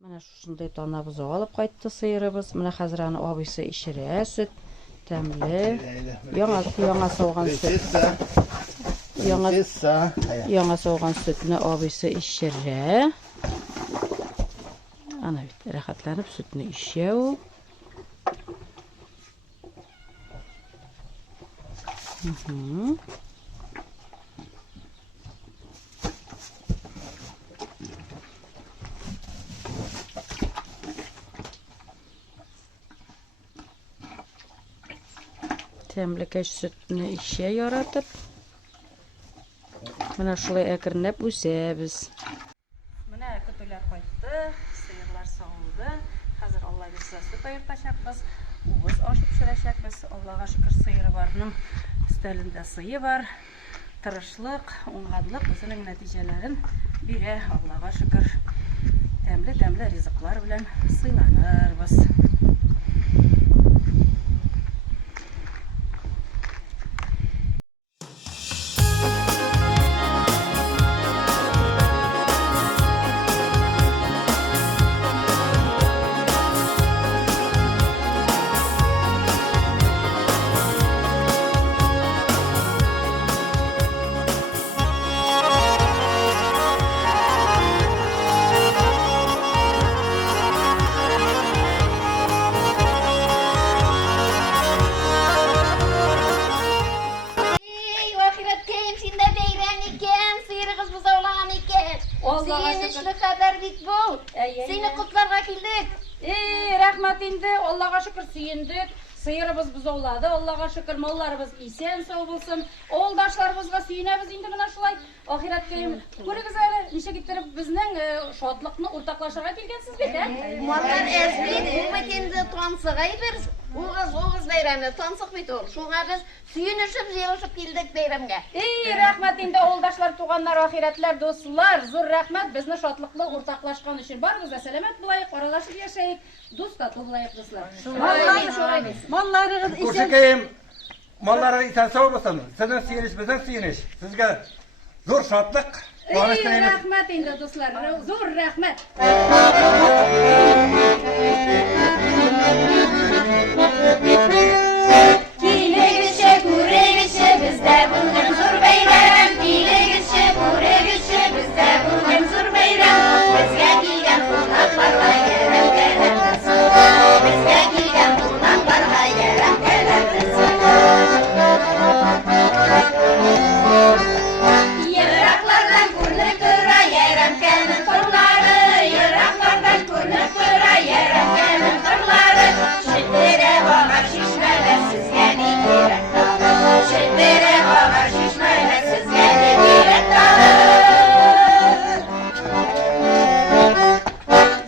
Mana shunday dona buzoq olib qaytdi sıyırımız. Mana hazır ana abisi işire süt. Temli. Yana soğugan süt. Yana soğugan sütünü abisi işire. Ana bit rahatlanıp sütünü işiyor. Temlikeş sütünü işe yaratıp mana şulay ekirnep üsebіз. Mana kütüler koydu, sıyırlar soğudu. Hazır Allah bilse süt ayırtaşakbız. Uğuz aşıp pişireşekbіз. Allah'a şükür sıyırı varının üstelinde sıyı var. Tırışlık, ongadlık bizim neticelerin biri Allah'a şükür. Temli rızıklar bilen sıylanırбыз. Seni kutlarga keldik. Rahmat indi. Allah'a şükür suyundik. Sıyırımız biz oladı. Allah'a şükür mallarımız isen sağ bulsun. Oğuldaşlarımızga suyunabız indi mana şulay. Ahiretke ko'rigiz hali necha gittirib bizning shodlikni o'rtoqlashishga kelgansiz-ku, ha? Mallar ezbit, bu endi tansıgay bir. Oğuz bayramı tansık bit ol. Şuna biz suyunuşup, yığışıp keldik bayramga. Rahmat indi oğuldaşlar, tuğanlar, ahiretler, dostlar. Zor rahmat bizni shodlikni o'rtoqlashgan uchun. Barimiz salomat bo'laylik, qoralashib yashaylik. Do'stlar bo'laylik do'stlar. Mallarınız Ko'rsakayım. Malları isen sağ olasın. Sizin suyunish, bizning suyunish. Sizga zo'r shodlik. Rahmat indi do'stlar. Zo'r rahmat. Kilegişe, kuregişe bizde bugün zor bayram. Kilegişe, kuregişe bizde bugün zor bayram. Bizge kelgan qonaqlarga yaram kelardisin. Bizge kelgan qonaqlarga yaram kelardisin. Yiroqlardan ko'rinib tura yaram kelin qirlari. Yiroqlardan ko'rinib tura yaram kelin qirlari. Şidere bağır şişmeler sizge ne gerek dağı. Şidere bağır şişmeler sizge ne gerek dağı.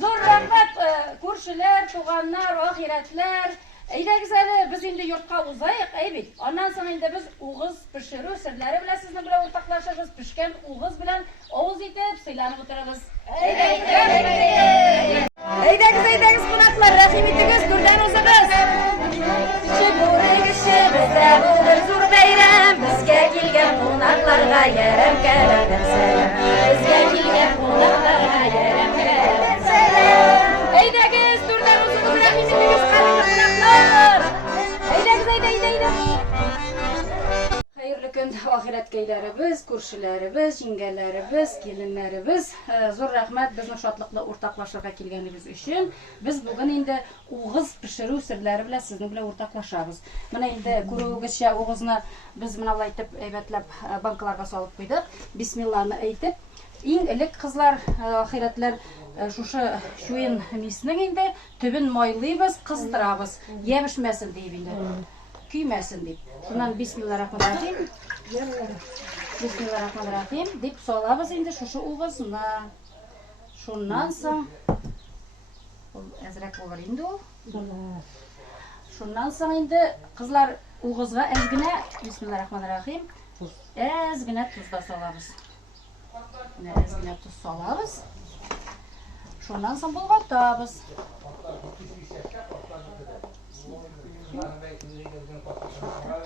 Zor rahmat ko'rshlar, tuğanlar, ahiretler. Güzel biz endi yurtqa uzayıq, bit. Ondan sonra endi biz uğuz pişiruv sirlari bilan sizni bilan o'rtoqlashamiz. Pishgan uğuz bilan ovuz etib siylanib o'tiramiz. Aydagiz qonaqlar, rahim etiniz, turdan o'zimiz. Kishi bizda bugun zo'r bayram. Bizga kelgan qonaqlarga yaram kelardan salam. Bizga kelgan qonaqlarga yaram kelardan salam. Aydagiz turdan o'zimiz, rahim etiniz, qadrli qonaqlar. Hayırlı gün ahiretgeylerimiz, ko'rshlarimiz, yengelerimiz, kelinlerimiz, zo'r rahmat bizni shodlikla o'rtoqlashishga kelganimiz uchun. Biz bugun endi uğuz pishiruv sirlari bilan sizni bilan o'rtoqlashamiz. Mana endi ko'ruvgizcha uğuzni biz mana bunday aytib aybatlab bankalarga solib qo'ydik. Bismillahni aytib, eng ilk qizlar, ahiretlar şuyun misning endi tübün moylaymiz, qizdiramiz, yebishmasin deyib endi. Küymesin deyip. Şundan Bismillahirrahmanirrahim. Bismillahirrahmanirrahim deyip solabız endi şu uğuzuna. Şundan soň azrak olur endi o. Şundan soň endi qizlar uğuzga ezgine Bismillahirrahmanirrahim. Ezgine tuz da solabız. Ezgine tuz solabız. Şundan soň bulg'atabız.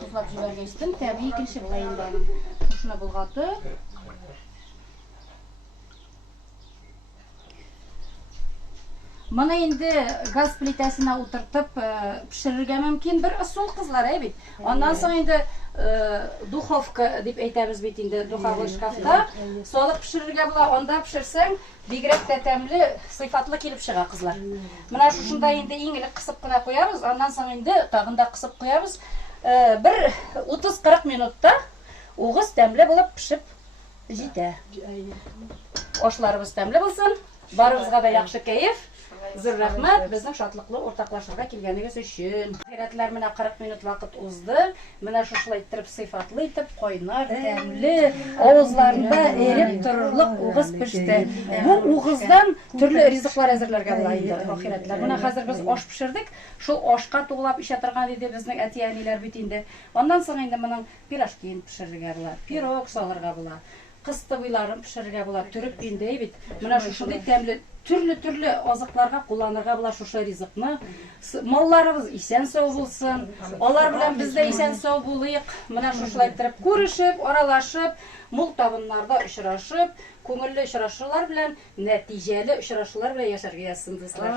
Tuzlab jibergechdim, tabiiy kirishib qo'yindim. Shuni bulg'atib, Mana endi gaz plitasini o'tirtib pishirishga mumkin bir usul qizlar bit. Ondan so'ng endi duxovka deb aytamiz bit endi duxovka shkafda solib pishirishga bo'lar. Onda pishirsang bigrak tatamli, sifatli kelib chiqadi qizlar. Mana shunday endi ingli qisib qina qo'yamiz. Ondan so'ng endi tag'inda qisib qo'yamiz. Bir 30-40 minutda o'g'iz tamli bo'lib pishib jita. Oshlarimiz tamli bo'lsin. Barimizga da yaxshi kayf. Zo'r rahmat bizning shodliqli o'rtoqlashishga kelganingiz uchun. Hayratlar mana 40 minut vaqt uzdi. Mana shunday etib sifatli etib qo'ynar, tamli, ovozlarida erib turliq o'g'iz pishdi. Bu o'g'izdan turli rizqlar hazırlarga bo'ladi. Oxiratlar. Mana hozir biz osh pishirdik. Shu oshqa to'g'lab ishatirgan edi bizning atiyanilar bitindi. Ondan so'ng endi mening pirojkin pishirishga bo'ladi. Pirog solirga bo'ladi. Qıstıvilarını pişirirge bular, türüp bindey bit. Mana şuşunday temli, türlü oziqlarga kullanırga bular şuşa rizikni. Mallarımız isen sağ bulsun. Onlar bilen biz de isen sağ bulayık. Mana şuşlayıp görüşüp, aralaşıp, mul tabınlarda uçraşıp, ko'ngilli uçraşılar bilen, neticeli uçraşılar bilen yaşarga yazsın bizler.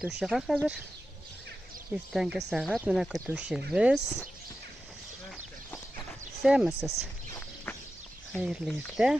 көтүшегә хәзер. Иртәнге сәгать менә көтүшебез. Сәмесез. Хәерле иртә.